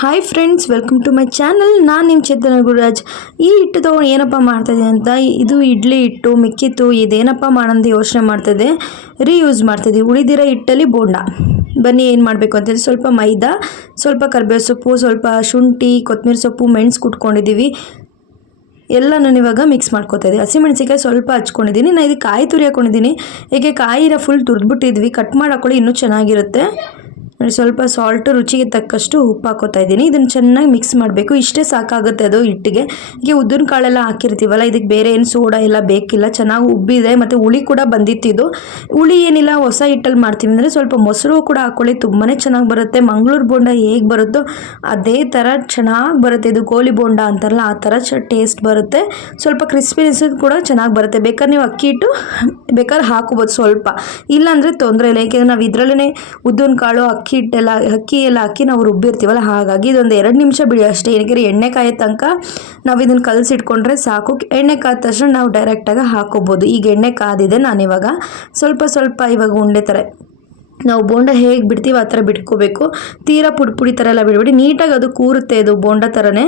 Hi friends welcome to my channel ನಾನು ನಿಮ್ಮ ಚೇತನ ಗುರುರಾಜ್ ಈ ಹಿಟ್ಟು ತೊಗೊಂಡು ಏನಪ್ಪ ಮಾಡ್ತಾಯಿದೆ ಅಂತ, ಇದು ಇಡ್ಲಿ ಹಿಟ್ಟು, ಮಿಕ್ಕಿತ್ತು, ಇದೇನಪ್ಪ ಮಾಡೋಂತ ಯೋಚನೆ ಮಾಡ್ತಿದ್ದೆ. ರೀಯೂಸ್ ಮಾಡ್ತಿದ್ದೆ. ಉಳಿದಿರೋ ಹಿಟ್ಟಲ್ಲಿ ಬೋಂಡ. ಬನ್ನಿ ಏನು ಮಾಡಬೇಕು ಅಂತೇಳಿ ಸ್ವಲ್ಪ ಮೈದಾ, ಸ್ವಲ್ಪ ಕರ್ಬೇವು ಸೊಪ್ಪು, ಸ್ವಲ್ಪ ಶುಂಠಿ ಕೊತ್ತಂಬರಿ ಸೊಪ್ಪು, ಮೆಣಸು ಕುಟ್ಕೊಂಡಿದ್ದೀವಿ ಎಲ್ಲ ನಾನು ಇವಾಗ ಮಿಕ್ಸ್ ಮಾಡ್ಕೊತಾ ಇದ್ದೀನಿ ಹಸಿಮೆಣಸಿಕಾಯಿ ಸ್ವಲ್ಪ ಹಚ್ಕೊಂಡಿದ್ದೀನಿ ನಾನು ಇದು ಕಾಯಿ ತುರಿ ಹಾಕ್ಕೊಂಡಿದ್ದೀನಿ ಏಕೆ ಕಾಯಿನ ಫುಲ್ ತುರಿದ್ಬಿಟ್ಟಿದ್ವಿ. ಕಟ್ ಮಾಡಿ ಹಾಕೊಳ್ಳಿ ಇನ್ನೂ ಚೆನ್ನಾಗಿರುತ್ತೆ. ಸ್ವಲ್ಪ ಸಾಲ್ಟು ರುಚಿಗೆ ತಕ್ಕಷ್ಟು ಉಪ್ಪು ಹಾಕೋತಾ ಇದ್ದೀನಿ. ಇದನ್ನು ಚೆನ್ನಾಗಿ ಮಿಕ್ಸ್ ಮಾಡಬೇಕು. ಇಷ್ಟೇ ಸಾಕಾಗುತ್ತೆ ಅದು ಹಿಟ್ಟಿಗೆ. ಹೀಗೆ ಉದ್ದಿನ ಕಾಳೆಲ್ಲ ಹಾಕಿರ್ತೀವಲ್ಲ, ಇದಕ್ಕೆ ಬೇರೆ ಏನು ಸೋಡಾ ಎಲ್ಲ ಬೇಕಿಲ್ಲ. ಚೆನ್ನಾಗಿ ಉಬ್ಬಿದೆ. ಮತ್ತು ಹುಳಿ ಕೂಡ ಬಂದಿತ್ತು ಇದು. ಹುಳಿ ಏನಿಲ್ಲ, ಹೊಸ ಹಿಟ್ಟಲ್ಲಿ ಮಾಡ್ತೀವಿ. ಅಂದರೆ ಸ್ವಲ್ಪ ಮೊಸರು ಕೂಡ ಹಾಕ್ಕೊಳ್ಳಿ ತುಂಬಾ ಚೆನ್ನಾಗಿ ಬರುತ್ತೆ. ಮಂಗಳೂರು ಬೋಂಡ ಹೇಗೆ ಬರುತ್ತೋ ಅದೇ ಥರ ಚೆನ್ನಾಗಿ ಬರುತ್ತೆ. ಇದು ಗೋಲಿ ಬೋಂಡ ಅಂತಾರಲ್ಲ, ಆ ಥರ ಚ ಟೇಸ್ಟ್ ಬರುತ್ತೆ. ಸ್ವಲ್ಪ ಕ್ರಿಸ್ಪಿನೆಸ್ ಕೂಡ ಚೆನ್ನಾಗಿ ಬರುತ್ತೆ. ಬೇಕಾದ್ರೆ ನೀವು ಅಕ್ಕಿ ಹಿಟ್ಟು ಬೇಕಾದ್ರೆ ಹಾಕೋಬೋದು ಸ್ವಲ್ಪ. ಇಲ್ಲಾಂದರೆ ತೊಂದರೆ ಇಲ್ಲ. ಏಕೆಂದರೆ ನಾವು ಇದರಲ್ಲೇ ಉದ್ದಿನ ಕಾಳು, ಅಕ್ಕಿ ಹಿಟ್ಟೆಲ್ಲ, ಅಕ್ಕಿ ಎಲ್ಲ ಹಾಕಿ ನಾವು ರುಬ್ಬಿರ್ತೀವಲ್ಲ, ಹಾಗಾಗಿ ಇದೊಂದು ಎರಡು ನಿಮಿಷ ಬಿಡಿ ಅಷ್ಟೇ. ಏನಕ್ಕೆ ಎಣ್ಣೆ ಕಾಯೋ ತನಕ ನಾವು ಇದನ್ನು ಕಲಸಿಟ್ಕೊಂಡ್ರೆ ಸಾಕು. ಎಣ್ಣೆ ಕಾದ ತಕ್ಷಣ ನಾವು ಡೈರೆಕ್ಟಾಗಿ ಹಾಕೋಬೋದು. ಈಗ ಎಣ್ಣೆ ಕಾದಿದೆ ನಾನಿವಾಗ. ಸ್ವಲ್ಪ ಸ್ವಲ್ಪ ಇವಾಗ ಉಂಡೆ ಥರ ನಾವು ಬೋಂಡ ಹೇಗೆ ಬಿಡ್ತೀವಿ ಆ ಥರ ಬಿಟ್ಕೋಬೇಕು. ತೀರಾ ಪುಡಿ ಪುಡಿ ಥರ ಎಲ್ಲ ಬಿಡಬೇಡಿ. ನೀಟಾಗಿ ಅದು ಕೂರುತ್ತೆ ಅದು ಬೋಂಡ ಥರನೇ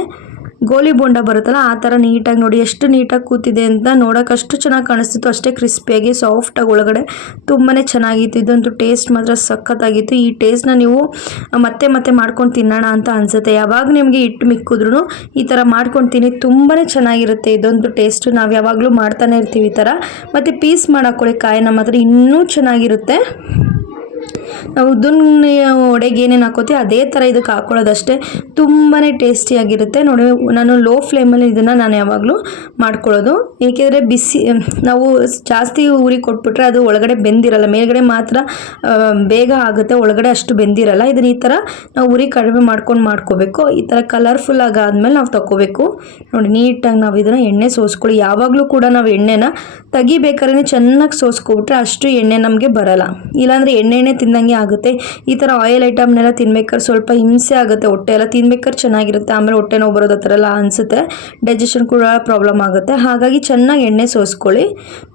ಗೋಲಿ ಬೋಂಡ ಬರುತ್ತಲ್ಲ, ಆ ಥರ ನೀಟಾಗಿ ನೋಡಿ, ಎಷ್ಟು ನೀಟಾಗಿ ಕೂತಿದೆ ಅಂತ ನೋಡೋಕೆ ಅಷ್ಟು ಚೆನ್ನಾಗಿ ಕಾಣಿಸ್ತಿತ್ತು. ಅಷ್ಟೇ ಕ್ರಿಸ್ಪಿಯಾಗಿ ಸಾಫ್ಟಾಗಿ ಒಳಗಡೆ ತುಂಬಾ ಚೆನ್ನಾಗಿತ್ತು. ಇದಂತೂ ಟೇಸ್ಟ್ ಮಾತ್ರ ಸಖತ್ತಾಗಿತ್ತು. ಈ ಟೇಸ್ಟ್ನ ನೀವು ಮತ್ತೆ ಮತ್ತೆ ಮಾಡ್ಕೊಂಡು ತಿನ್ನೋಣ ಅಂತ ಅನಿಸುತ್ತೆ. ಯಾವಾಗ ನಿಮಗೆ ಹಿಟ್ಟು ಮಿಕ್ಕಿದ್ರು ಈ ಥರ ಮಾಡ್ಕೊಂಡು ತಿನ್ನಿ ತುಂಬಾ ಚೆನ್ನಾಗಿರುತ್ತೆ ಇದೊಂದು ಟೇಸ್ಟ್ ನಾವು ಯಾವಾಗಲೂ ಮಾಡ್ತಾನೆ ಇರ್ತೀವಿ ಈ ಥರ. ಮತ್ತು ಪೀಸ್ ಮಾಡಾಕೊಳ್ಳಿ ಕಾಯಿನ ಮಾತ್ರ ಇನ್ನೂ ಚೆನ್ನಾಗಿರುತ್ತೆ. ನಾವು ಉದ್ದನ್ನ ಒಡೆಗೆ ಏನೇನು ಹಾಕೋತೀವಿ ಅದೇ ಥರ ಇದಕ್ಕೆ ಹಾಕೊಳ್ಳೋದಷ್ಟೇ ತುಂಬಾ ಟೇಸ್ಟಿಯಾಗಿರುತ್ತೆ. ನೋಡಿ, ನಾನು ಲೋ ಫ್ಲೇಮಲ್ಲಿ ಇದನ್ನು ನಾನು ಯಾವಾಗಲೂ ಮಾಡ್ಕೊಳ್ಳೋದು. ಏಕೆಂದರೆ ಬಿಸಿ, ನಾವು ಜಾಸ್ತಿ ಉರಿ ಕೊಟ್ಬಿಟ್ರೆ ಅದು ಒಳಗಡೆ ಬೆಂದಿರಲ್ಲ. ಮೇಲ್ಗಡೆ ಮಾತ್ರ ಬೇಗ ಆಗುತ್ತೆ. ಒಳಗಡೆ ಅಷ್ಟು ಬೆಂದಿರಲ್ಲ. ಇದನ್ನ ಈ ಥರ ನಾವು ಉರಿ ಕಡಿಮೆ ಮಾಡ್ಕೊಂಡು ಮಾಡ್ಕೋಬೇಕು. ಈ ಥರ ಕಲರ್ಫುಲ್ ಆದಮೇಲೆ ನಾವು ತಗೋಬೇಕು ನೋಡಿ, ನೀಟಾಗಿ ನಾವು ಇದನ್ನು ಎಣ್ಣೆ ಸೋಸ್ಕೊಳ್ಳಿ. ಯಾವಾಗಲೂ ಕೂಡ ನಾವು ಎಣ್ಣೆನ ತೆಗಿಬೇಕಾದ್ರೆ ಚೆನ್ನಾಗಿ ಸೋಸ್ಕೊಬಿಟ್ರೆ ಅಷ್ಟು ಎಣ್ಣೆ ನಮಗೆ ಬರಲ್ಲ. ಇಲ್ಲಾಂದರೆ ಎಣ್ಣೆ ಎಣ್ಣೆ ತಿಂದಂಗೆ ಆಗುತ್ತೆ. ಈ ಥರ ಆಯಿಲ್ ಐಟಮ್ನೆಲ್ಲ ತಿನ್ಬೇಕಾದ್ರೆ ಸ್ವಲ್ಪ ಹಿಂಸೆ ಆಗುತ್ತೆ. ಹೊಟ್ಟೆ ಎಲ್ಲ ತಿನ್ಬೇಕಾದ್ರೆ ಚೆನ್ನಾಗಿರುತ್ತೆ. ಆಮೇಲೆ ಹೊಟ್ಟೆ ನೋವು ಬರೋದು ಥರ ಎಲ್ಲ ಅನಿಸುತ್ತೆ. ಡೈಜೆಷನ್ ಕೂಡ ಪ್ರಾಬ್ಲಮ್ ಆಗುತ್ತೆ. ಹಾಗಾಗಿ ಚೆನ್ನಾಗಿ ಎಣ್ಣೆ ಸೋಸ್ಕೊಳ್ಳಿ.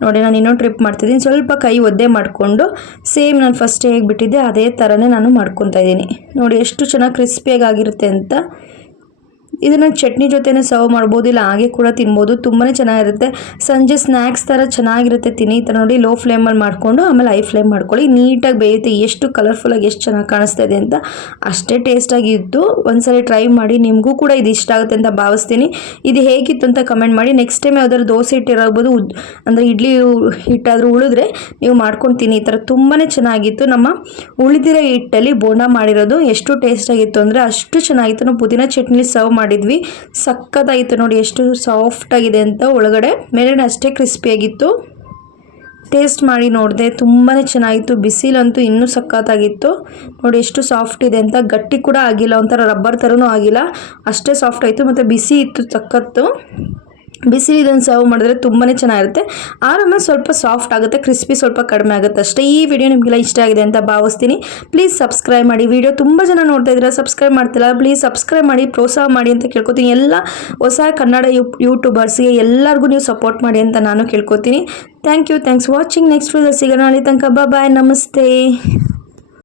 ನೋಡಿ, ನಾನು ಇನ್ನೊಂದು ಟ್ರಿಪ್ ಮಾಡ್ತಿದ್ದೀನಿ. ಸ್ವಲ್ಪ ಕೈ ಒದ್ದೆ ಮಾಡಿಕೊಂಡು ಸೇಮ್ ನಾನು ಫಸ್ಟ್ ಹೇಗೆ ಬಿಟ್ಟಿದ್ದೆ ಅದೇ ಥರನೇ ನಾನು ಮಾಡ್ಕೊತಾ ಇದ್ದೀನಿ. ನೋಡಿ, ಎಷ್ಟು ಚೆನ್ನಾಗಿ ಕ್ರಿಸ್ಪಿಯಾಗಿ ಆಗಿರುತ್ತೆ ಅಂತ. ಇದನ್ನು ಚಟ್ನಿ ಜೊತೆನೇ ಸರ್ವ್ ಮಾಡ್ಬೋದು, ಇಲ್ಲ ಹಾಗೆ ಕೂಡ ತಿನ್ಬೋದು. ತುಂಬಾ ಚೆನ್ನಾಗಿರುತ್ತೆ. ಸಂಜೆ ಸ್ನ್ಯಾಕ್ಸ್ ಥರ ಚೆನ್ನಾಗಿರುತ್ತೆ ತಿನ್ನಿ. ಈ ಥರ ನೋಡಿ ಲೋ ಫ್ಲೇಮಲ್ಲಿ ಮಾಡಿಕೊಂಡು, ಆಮೇಲೆ ಹೈ ಫ್ಲೇಮ್ ಮಾಡ್ಕೊಳ್ಳಿ. ನೀಟಾಗಿ ಬೇಯುತ್ತೆ. ಎಷ್ಟು ಕಲರ್ಫುಲ್ಲಾಗಿ ಎಷ್ಟು ಚೆನ್ನಾಗಿ ಕಾಣಿಸ್ತಾ ಇದೆ ಅಂತ ಅಷ್ಟೇ ಟೇಸ್ಟಾಗಿ ಇತ್ತು ಒಂದ್ಸರಿ ಟ್ರೈ ಮಾಡಿ. ನಿಮಗೂ ಕೂಡ ಇದು ಇಷ್ಟ ಆಗುತ್ತೆ ಅಂತ ಭಾವಿಸ್ತೀನಿ. ಇದು ಹೇಗಿತ್ತು ಅಂತ ಕಮೆಂಟ್ ಮಾಡಿ. ನೆಕ್ಸ್ಟ್ ಟೈಮ್ ಯಾವ್ದಾದ್ರು ದೋಸೆ ಹಿಟ್ಟಿರಾಗ್ಬೋದು ಉದ್, ಅಂದರೆ ಇಡ್ಲಿ ಹಿಟ್ಟಾದರೂ ಉಳಿದ್ರೆ ನೀವು ಮಾಡ್ಕೊಂಡು ತಿನ್ನಿ. ಈ ಥರ ತುಂಬಾ ಚೆನ್ನಾಗಿತ್ತು. ನಮ್ಮ ಉಳಿದಿರೋ ಹಿಟ್ಟಲ್ಲಿ ಬೋಂಡ ಮಾಡಿರೋದು ಎಷ್ಟು ಟೇಸ್ಟಾಗಿತ್ತು ಅಂದರೆ ಅಷ್ಟು ಚೆನ್ನಾಗಿತ್ತು. ನಾವು ಪುದೀನ ಚಟ್ನಿ ಸರ್ವ್ ಮಾಡಿದ್ವಿ. ಸಕ್ಕದಾಯಿತು ನೋಡಿ ಎಷ್ಟು ಸಾಫ್ಟ್ ಆಗಿದೆ ಅಂತ. ಒಳಗಡೆ ಮೇಲಿನ ಅಷ್ಟೇ ಕ್ರಿಸ್ಪಿಯಾಗಿತ್ತು ಟೇಸ್ಟ್ ಮಾಡಿ ನೋಡಿದೆ ತುಂಬಾ ಚೆನ್ನಾಗಿತ್ತು. ಬಿಸಿಲಂತೂ ಇನ್ನೂ ಸಖತ್ತಾಗಿತ್ತು ನೋಡಿ ಎಷ್ಟು ಸಾಫ್ಟ್ ಇದೆ ಅಂತ. ಗಟ್ಟಿ ಕೂಡ ಆಗಿಲ್ಲ, ಒಂಥರ ರಬ್ಬರ್ ಥರನೂ ಆಗಿಲ್ಲ. ಅಷ್ಟೇ ಸಾಫ್ಟ್ ಆಯಿತು, ಮತ್ತು ಬಿಸಿ ಇತ್ತು ಸಖತ್ತು ಬಿಸಿ ಇದನ್ನು ಸರ್ವ್ ಮಾಡಿದ್ರೆ ತುಂಬಾ ಚೆನ್ನಾಗಿರುತ್ತೆ. ಆರಾಮ ಸ್ವಲ್ಪ ಸಾಫ್ಟ್ ಆಗುತ್ತೆ ಕ್ರಿಸ್ಪಿ ಸ್ವಲ್ಪ ಕಡಿಮೆ ಆಗುತ್ತೆ ಅಷ್ಟೇ. ಈ ವಿಡಿಯೋ ನಿಮಗೆಲ್ಲ ಇಷ್ಟ ಆಗಿದೆ ಅಂತ ಭಾವಿಸ್ತೀನಿ. ಪ್ಲೀಸ್ ಸಬ್ಸ್ಕ್ರೈಬ್ ಮಾಡಿ. ವಿಡಿಯೋ ತುಂಬ ಜನ ನೋಡ್ತಾ ಇದ್ದೀರಾ ಸಬ್ಸ್ಕ್ರೈಬ್ ಮಾಡ್ತಿಲ್ಲ. ಪ್ಲೀಸ್ ಸಬ್ಸ್ಕ್ರೈಬ್ ಮಾಡಿ, ಪ್ರೋತ್ಸಾಹ ಮಾಡಿ ಅಂತ ಕೇಳ್ಕೊತೀನಿ. ಎಲ್ಲ ಹೊಸ ಕನ್ನಡ ಯೂ ಯೂಟ್ಯೂಬರ್ಸ್ಗೆ ಎಲ್ಲರಿಗೂ ನೀವು ಸಪೋರ್ಟ್ ಮಾಡಿ ಅಂತ ನಾನು ಕೇಳ್ಕೊತೀನಿ. Thank you thanks watching next video ಸಿಗೋಣ. ಅಲ್ಲಿ ತನಕ ಬಾಯ್ ನಮಸ್ತೆ.